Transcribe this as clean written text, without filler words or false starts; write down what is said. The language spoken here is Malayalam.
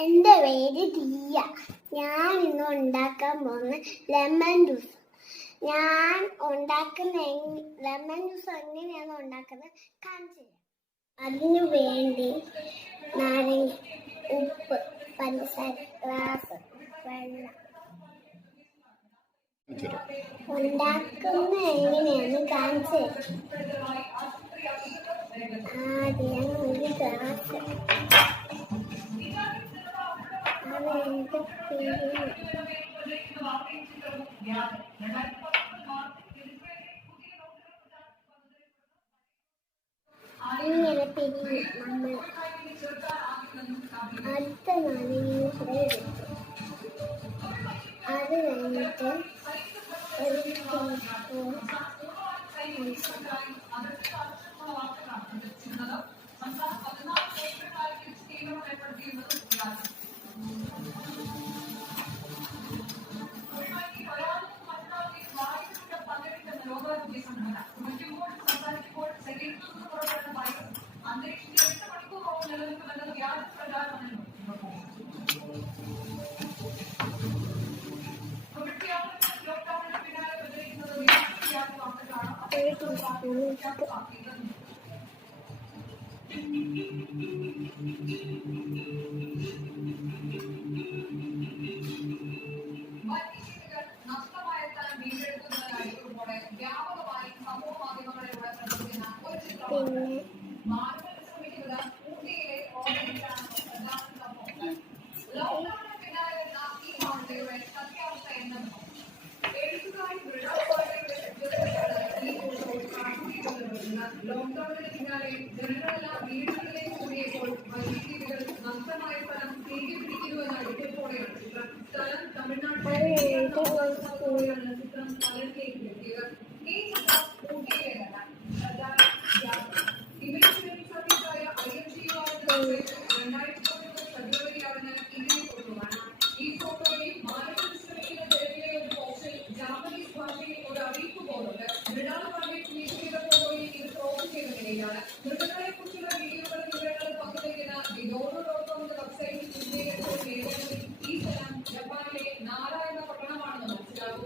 എൻ്റെ പേര് ദിയ. ഞാൻ ഇന്ന് ഉണ്ടാക്കാൻ പോകുന്ന ലെമൺ ജ്യൂസ്. ഞാൻ ഉണ്ടാക്കുന്ന ലെമൺ ജ്യൂസ് എങ്ങനെയാണ് ഉണ്ടാക്കുന്നത് കാണിച്ചു തരാം. അതിനു വേണ്ടി നാരങ്ങ, ഉപ്പ്, പഞ്ചസാര, ഗ്ലാസ്, വെള്ളം. ഉണ്ടാക്കുന്ന എങ്ങനെയാണ് കാണിച്ചു തരാം. ആദ്യം ഒരു ഗ്ലാസ് ഇങ്ങനെ പിരിയും. നമ്മൾ അടുത്ത നാരങ്ങ കൂടെ എടുക്കും. അത് കഴിഞ്ഞിട്ട് ഒരു ടീസ്പൂൺ ലോക്ക്ഡൌണിന് പിന്നാലെ ജനങ്ങളെല്ലാം വീടുകളിലേക്ക് കൂടിയപ്പോൾ വൈദ്യുതികൾ നഷ്ടമായ ഫലം തിരികെ പിടിക്കുന്നുവെന്ന എടുപ്പോടെയാണ് ചിത്രം. സ്ഥലം തമിഴ്നാട്ടിലെ ചിത്രം പലരിലേക്ക് എത്തിയത്. ഈ ചിത്രം ഊട്ടിയിലേതല്ല. സർവീസായ IMG-2019 ഫെബ്രുവരി 6 ഇന്ത്യൻ ഫോട്ടോയാണ്. ഈ ഫോട്ടോയിൽ മാനവ ശ്രമിക്കുന്ന ജനങ്ങളെ ഒരു പോസ്റ്റിൽ ജാപ്പനീസ് ഭാഷയിൽ ഒരു അറിയിപ്പ് പോലുണ്ട്. മൃണാൾ പാണ്ഡെ ട്വീറ്റ് ചെയ്ത ഫോട്ടോയിൽ ഇത് ക്രോപ്പ് ചെയ്ത നിലയിലാണ്. മൃഗങ്ങളെ കുറിച്ചുള്ള വീഡിയോകളും വിവരങ്ങളും പങ്കുവയ്ക്കുന്ന വിനോദ.com എന്ന വെബ്സൈറ്റിൽ ഇന്ത്യയിലെത്തിയ മേഖലകളിൽ ഈ സ്ഥലം ജപ്പാനിലെ നാര എന്ന പട്ടണമാണെന്ന് മനസ്സിലാകും.